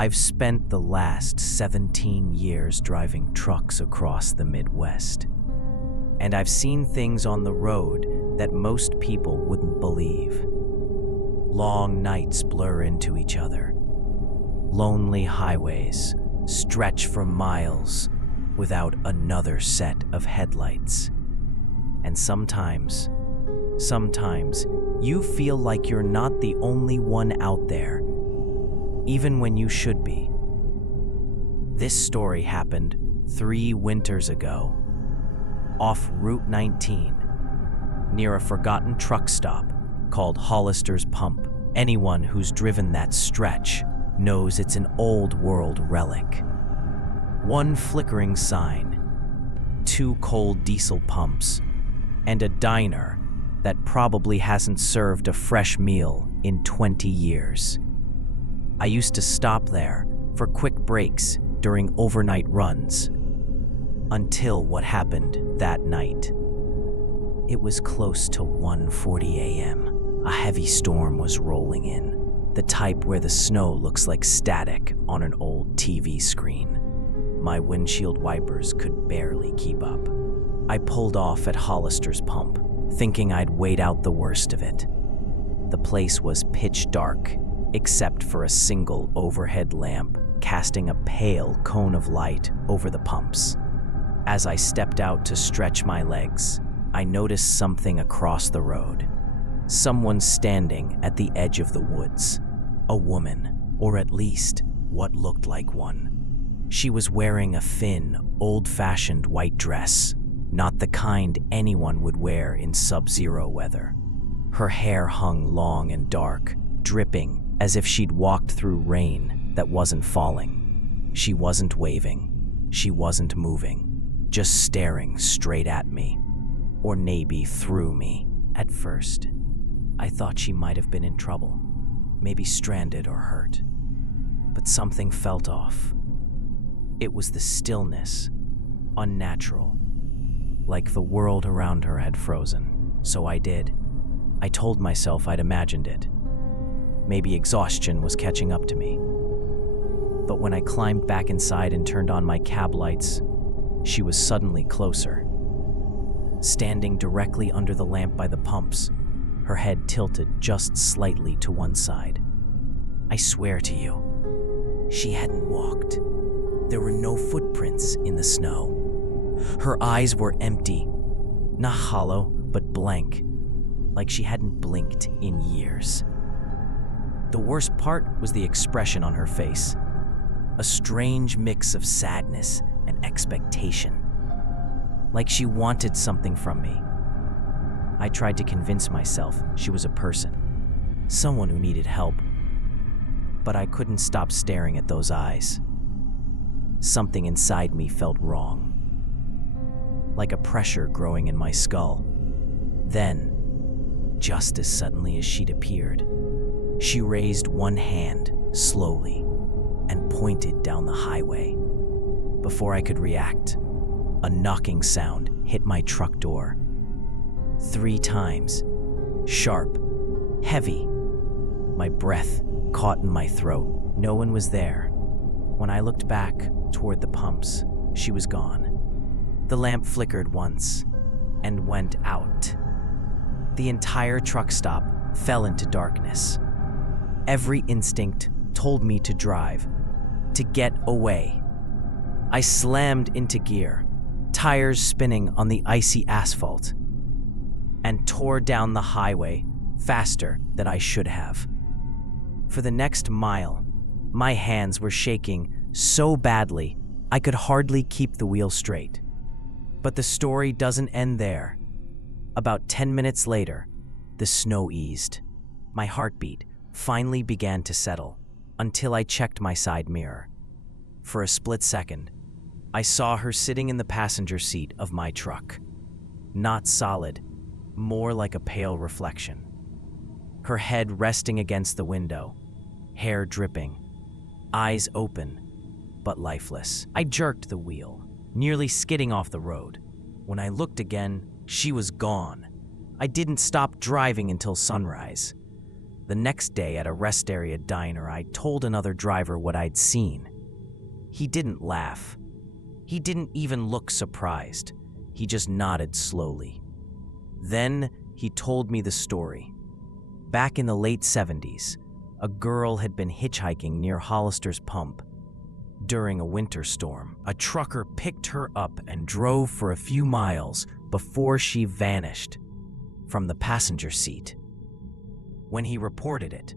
I've spent the last 17 years driving trucks across the Midwest, and I've seen things on the road that most people wouldn't believe. Long nights blur into each other. Lonely highways stretch for miles without another set of headlights. And sometimes you feel like you're not the only one out there, even when you should be. This story happened 3 winters ago, off Route 19, near a forgotten truck stop called Hollister's Pump. Anyone who's driven that stretch knows it's an old world relic. One flickering sign, 2 cold diesel pumps, and a diner that probably hasn't served a fresh meal in 20 years. I used to stop there for quick breaks during overnight runs, until what happened that night. It was close to 1:40 a.m. A heavy storm was rolling in, the type where the snow looks like static on an old TV screen. My windshield wipers could barely keep up. I pulled off at Hollister's Pump, thinking I'd wait out the worst of it. The place was pitch dark, except for a single overhead lamp casting a pale cone of light over the pumps. As I stepped out to stretch my legs, I noticed something across the road. Someone standing at the edge of the woods. A woman, or at least what looked like one. She was wearing a thin, old-fashioned white dress, not the kind anyone would wear in sub-zero weather. Her hair hung long and dark, dripping as if she'd walked through rain that wasn't falling. She wasn't waving. She wasn't moving, just staring straight at me, or maybe through me. At first, I thought she might have been in trouble, maybe stranded or hurt. But something felt off. It was the stillness, unnatural, like the world around her had frozen. So I did. I told myself I'd imagined it. Maybe exhaustion was catching up to me. But when I climbed back inside and turned on my cab lights, she was suddenly closer. Standing directly under the lamp by the pumps, her head tilted just slightly to one side. I swear to you, she hadn't walked. There were no footprints in the snow. Her eyes were empty, not hollow, but blank, like she hadn't blinked in years. The worst part was the expression on her face, a strange mix of sadness and expectation, like she wanted something from me. I tried to convince myself she was a person, someone who needed help, but I couldn't stop staring at those eyes. Something inside me felt wrong, like a pressure growing in my skull. Then, just as suddenly as she'd appeared, she raised one hand slowly and pointed down the highway. Before I could react, a knocking sound hit my truck door. 3 times, sharp, heavy. My breath caught in my throat. No one was there. When I looked back toward the pumps, she was gone. The lamp flickered once and went out. The entire truck stop fell into darkness. Every instinct told me to drive, to get away. I slammed into gear, tires spinning on the icy asphalt, and tore down the highway faster than I should have. For the next mile, my hands were shaking so badly I could hardly keep the wheel straight. But the story doesn't end there. About 10 minutes later, the snow eased. My heartbeat finally began to settle until I checked my side mirror. For a split second, I saw her sitting in the passenger seat of my truck. Not solid, more like a pale reflection. Her head resting against the window, hair dripping, eyes open, but lifeless. I jerked the wheel, nearly skidding off the road. When I looked again, she was gone. I didn't stop driving until sunrise. The next day at a rest area diner, I told another driver what I'd seen. He didn't laugh. He didn't even look surprised. He just nodded slowly. Then he told me the story. Back in the late 70s, a girl had been hitchhiking near Hollister's Pump. During a winter storm, a trucker picked her up and drove for a few miles before she vanished from the passenger seat. When he reported it,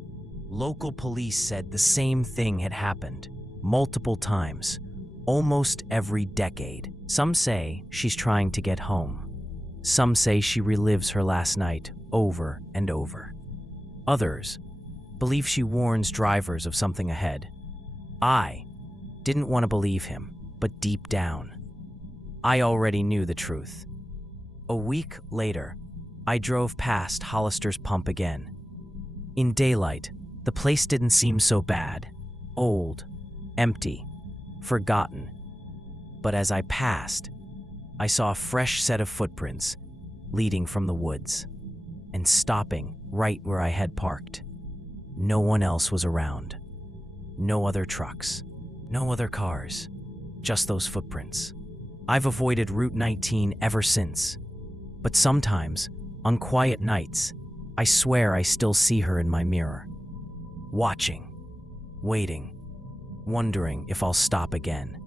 local police said the same thing had happened multiple times, almost every decade. Some say she's trying to get home. Some say she relives her last night over and over. Others believe she warns drivers of something ahead. I didn't want to believe him, but deep down, I already knew the truth. A week later, I drove past Hollister's Pump again. In daylight, the place didn't seem so bad. Old, empty, forgotten. But as I passed, I saw a fresh set of footprints leading from the woods and stopping right where I had parked. No one else was around. No other trucks. No other cars. Just those footprints. I've avoided Route 19 ever since. But sometimes, on quiet nights, I swear I still see her in my mirror. Watching. Waiting. Wondering if I'll stop again.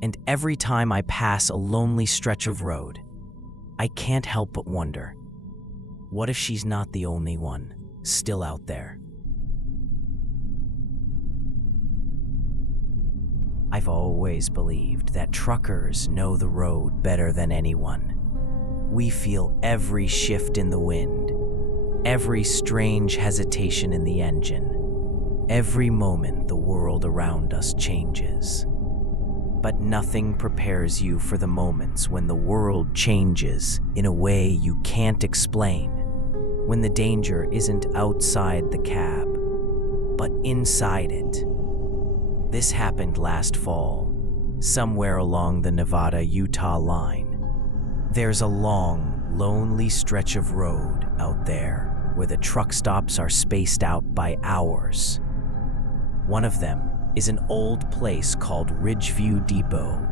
And every time I pass a lonely stretch of road, I can't help but wonder, what if she's not the only one still out there? I've always believed that truckers know the road better than anyone. We feel every shift in the wind, every strange hesitation in the engine, every moment the world around us changes. But nothing prepares you for the moments when the world changes in a way you can't explain, when the danger isn't outside the cab, but inside it. This happened last fall, somewhere along the Nevada-Utah line. There's a long, lonely stretch of road out there where the truck stops are spaced out by hours. One of them is an old place called Ridgeview Depot,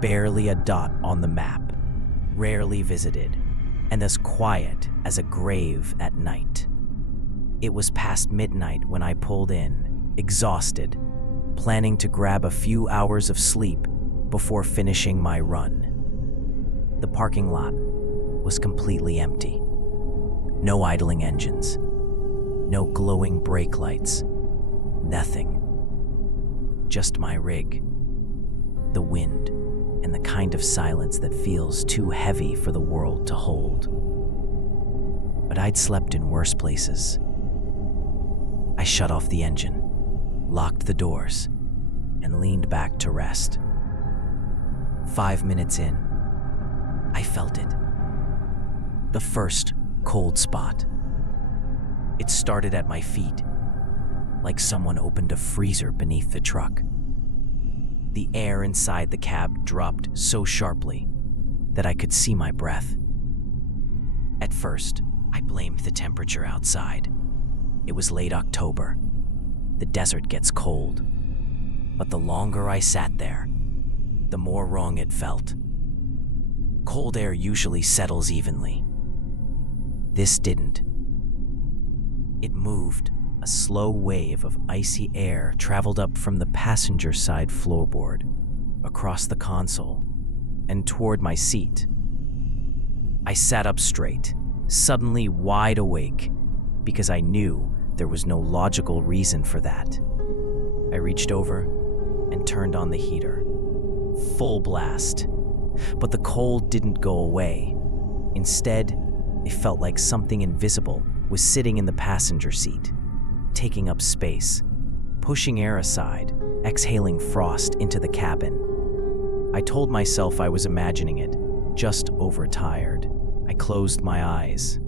barely a dot on the map, rarely visited, and as quiet as a grave at night. It was past midnight when I pulled in, exhausted, planning to grab a few hours of sleep before finishing my run. The parking lot was completely empty. No idling engines, no glowing brake lights, nothing. Just my rig, the wind, and the kind of silence that feels too heavy for the world to hold. But I'd slept in worse places. I shut off the engine, locked the doors, and leaned back to rest. 5 minutes in, I felt it. The first cold spot. It started at my feet, like someone opened a freezer beneath the truck. The air inside the cab dropped so sharply that I could see my breath. At first, I blamed the temperature outside. It was late October. The desert gets cold. But the longer I sat there, the more wrong it felt. Cold air usually settles evenly. This didn't. It moved. A slow wave of icy air traveled up from the passenger side floorboard, across the console, and toward my seat. I sat up straight, suddenly wide awake, because I knew there was no logical reason for that. I reached over and turned on the heater. Full blast. But the cold didn't go away. Instead, it felt like something invisible was sitting in the passenger seat, taking up space, pushing air aside, exhaling frost into the cabin. I told myself I was imagining it, just overtired. I closed my eyes,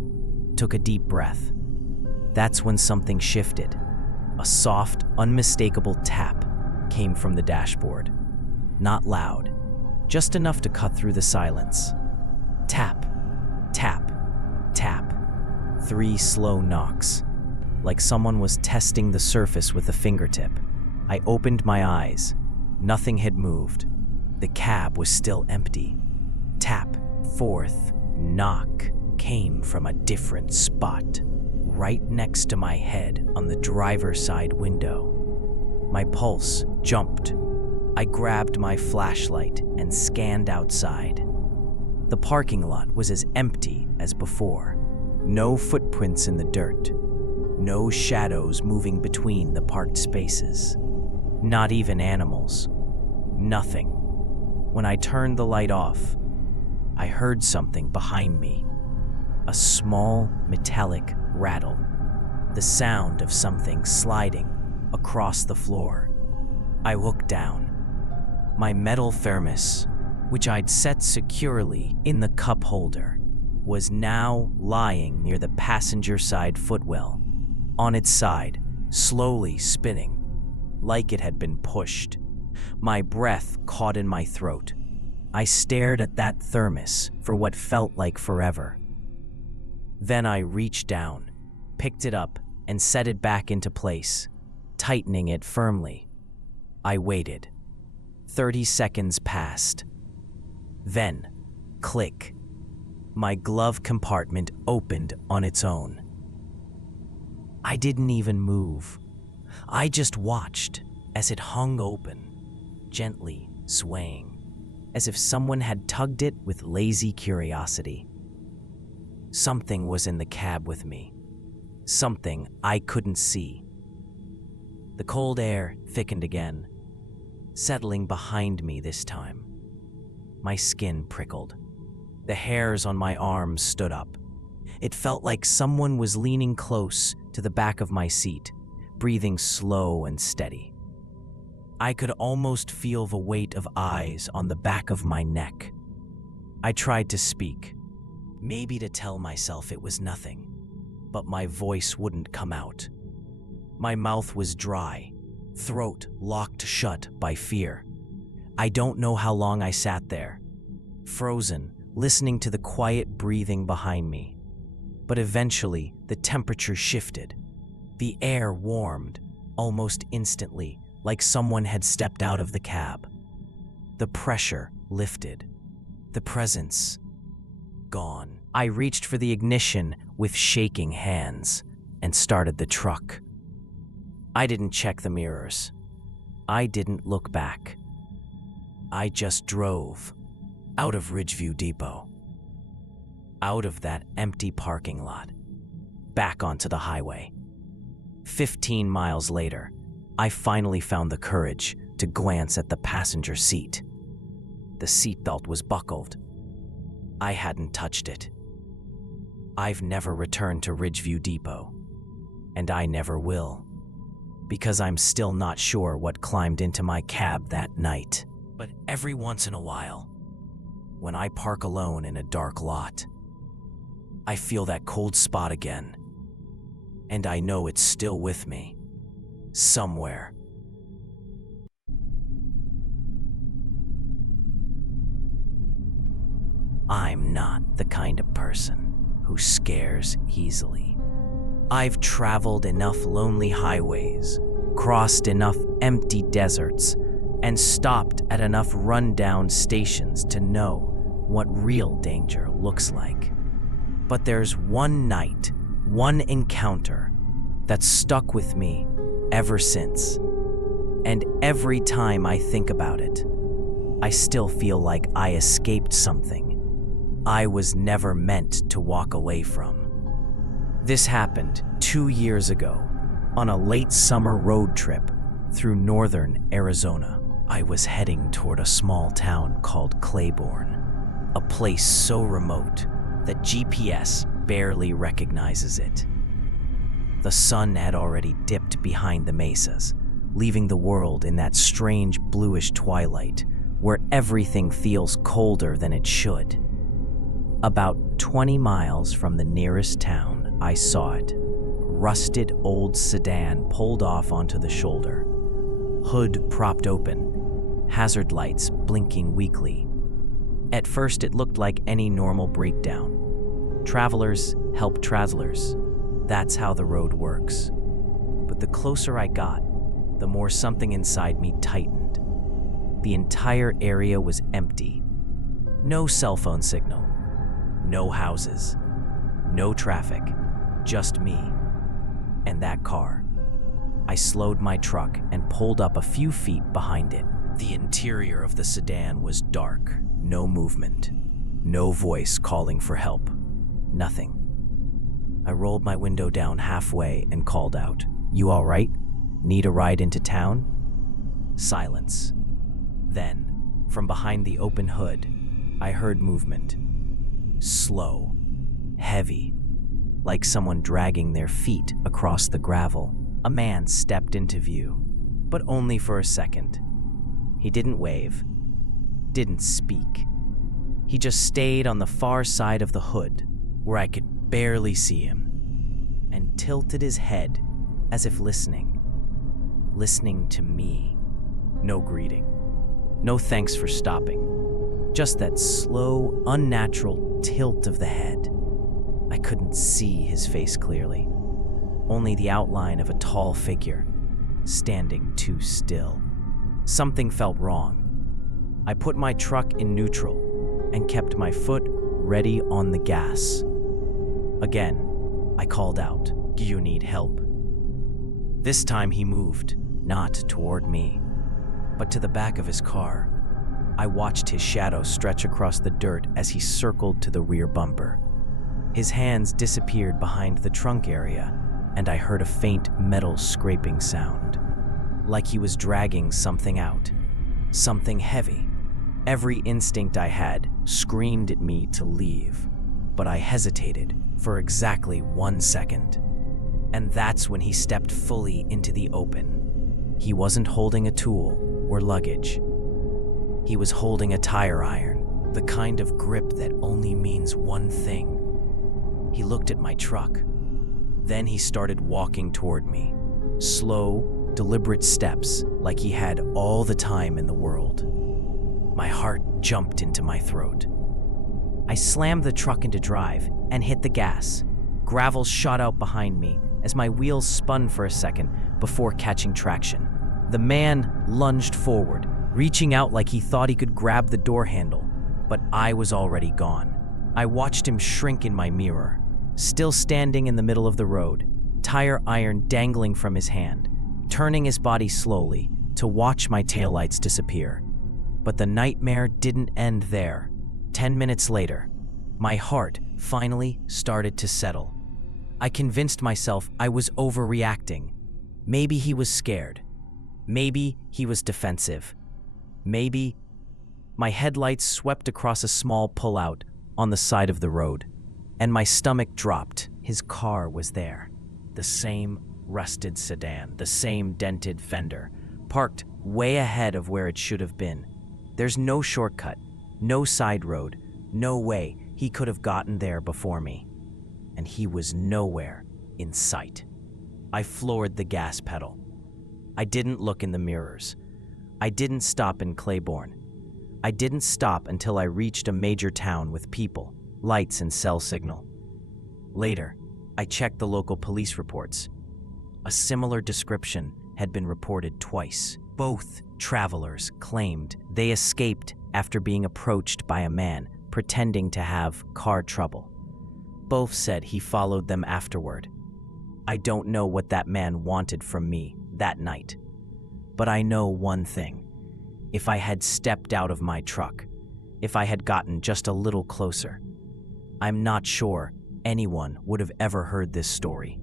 took a deep breath. That's when something shifted. A soft, unmistakable tap came from the dashboard. Not loud, just enough to cut through the silence. Tap, tap, tap. 3 slow knocks. like someone was testing the surface with a fingertip. I opened my eyes. Nothing had moved. The cab was still empty. Tap, fourth, knock came from a different spot, right next to my head on the driver's side window. My pulse jumped. I grabbed my flashlight and scanned outside. The parking lot was as empty as before. No footprints in the dirt. No shadows moving between the parked spaces. Not even animals. Nothing. When I turned the light off, I heard something behind me. A small, metallic rattle. The sound of something sliding across the floor. I looked down. My metal thermos, which I'd set securely in the cup holder, was now lying near the passenger side footwell, on its side, slowly spinning, like it had been pushed. My breath caught in my throat. I stared at that thermos for what felt like forever. Then I reached down, picked it up, and set it back into place, tightening it firmly. I waited. 30 seconds passed. Then, click. My glove compartment opened on its own. I didn't even move. I just watched as it hung open, gently swaying, as if someone had tugged it with lazy curiosity. Something was in the cab with me. Something I couldn't see. The cold air thickened again, settling behind me this time. My skin prickled. The hairs on my arms stood up. It felt like someone was leaning close to the back of my seat, breathing slow and steady. I could almost feel the weight of eyes on the back of my neck. I tried to speak, maybe to tell myself it was nothing, but my voice wouldn't come out. My mouth was dry, throat locked shut by fear. I don't know how long I sat there, frozen, listening to the quiet breathing behind me. But eventually, the temperature shifted. The air warmed, almost instantly, like someone had stepped out of the cab. The pressure lifted. The presence gone. I reached for the ignition with shaking hands and started the truck. I didn't check the mirrors. I didn't look back. I just drove out of Ridgeview Depot, out of that empty parking lot, back onto the highway. 15 miles later, I finally found the courage to glance at the passenger seat. The seatbelt was buckled. I hadn't touched it. I've never returned to Ridgeview Depot, and I never will, because I'm still not sure what climbed into my cab that night. But every once in a while, when I park alone in a dark lot, I feel that cold spot again, and I know it's still with me, somewhere. I'm not the kind of person who scares easily. I've traveled enough lonely highways, crossed enough empty deserts, and stopped at enough rundown stations to know what real danger looks like. But there's one night, one encounter that's stuck with me ever since. And every time I think about it, I still feel like I escaped something I was never meant to walk away from. This happened 2 years ago on a late summer road trip through northern Arizona. I was heading toward a small town called Claiborne, a place so remote that GPS barely recognizes it. The sun had already dipped behind the mesas, leaving the world in that strange bluish twilight where everything feels colder than it should. About 20 miles from the nearest town, I saw it. Rusted old sedan pulled off onto the shoulder, hood propped open, hazard lights blinking weakly. At first, it looked like any normal breakdown. Travelers help travelers. That's how the road works. But the closer I got, the more something inside me tightened. The entire area was empty. No cell phone signal. No houses. No traffic. Just me. And that car. I slowed my truck and pulled up a few feet behind it. The interior of the sedan was dark. No movement. No voice calling for help. Nothing. I rolled my window down halfway and called out, "You all right? Need a ride into town?" Silence. Then, from behind the open hood, I heard movement. Slow. Heavy. Like someone dragging their feet across the gravel. A man stepped into view, but only for a second. He didn't wave. Didn't speak. He just stayed on the far side of the hood, where I could barely see him, and tilted his head as if listening. Listening to me. No greeting. No thanks for stopping. Just that slow, unnatural tilt of the head. I couldn't see his face clearly. Only the outline of a tall figure, standing too still. Something felt wrong. I put my truck in neutral and kept my foot ready on the gas. Again, I called out, "Do you need help?" This time he moved, not toward me, but to the back of his car. I watched his shadow stretch across the dirt as he circled to the rear bumper. His hands disappeared behind the trunk area, and I heard a faint metal scraping sound, like he was dragging something out, something heavy. Every instinct I had screamed at me to leave, but I hesitated for exactly 1 second. And that's when he stepped fully into the open. He wasn't holding a tool or luggage. He was holding a tire iron, the kind of grip that only means one thing. He looked at my truck. Then he started walking toward me. Slow, deliberate steps, like he had all the time in the world. My heart jumped into my throat. I slammed the truck into drive and hit the gas. Gravel shot out behind me as my wheels spun for a second before catching traction. The man lunged forward, reaching out like he thought he could grab the door handle, but I was already gone. I watched him shrink in my mirror, still standing in the middle of the road, tire iron dangling from his hand, turning his body slowly to watch my taillights disappear. But the nightmare didn't end there. 10 minutes later, my heart finally started to settle. I convinced myself I was overreacting. Maybe he was scared. Maybe he was defensive. Maybe. My headlights swept across a small pullout on the side of the road, and my stomach dropped. His car was there. The same rusted sedan, the same dented fender, parked way ahead of where it should have been. There's no shortcut, no side road, no way he could have gotten there before me. And he was nowhere in sight. I floored the gas pedal. I didn't look in the mirrors. I didn't stop in Claiborne. I didn't stop until I reached a major town with people, lights, and cell signal. Later, I checked the local police reports. A similar description had been reported twice. Both travelers claimed they escaped after being approached by a man pretending to have car trouble. Both said he followed them afterward. I don't know what that man wanted from me that night, but I know one thing. If I had stepped out of my truck, if I had gotten just a little closer, I'm not sure anyone would have ever heard this story.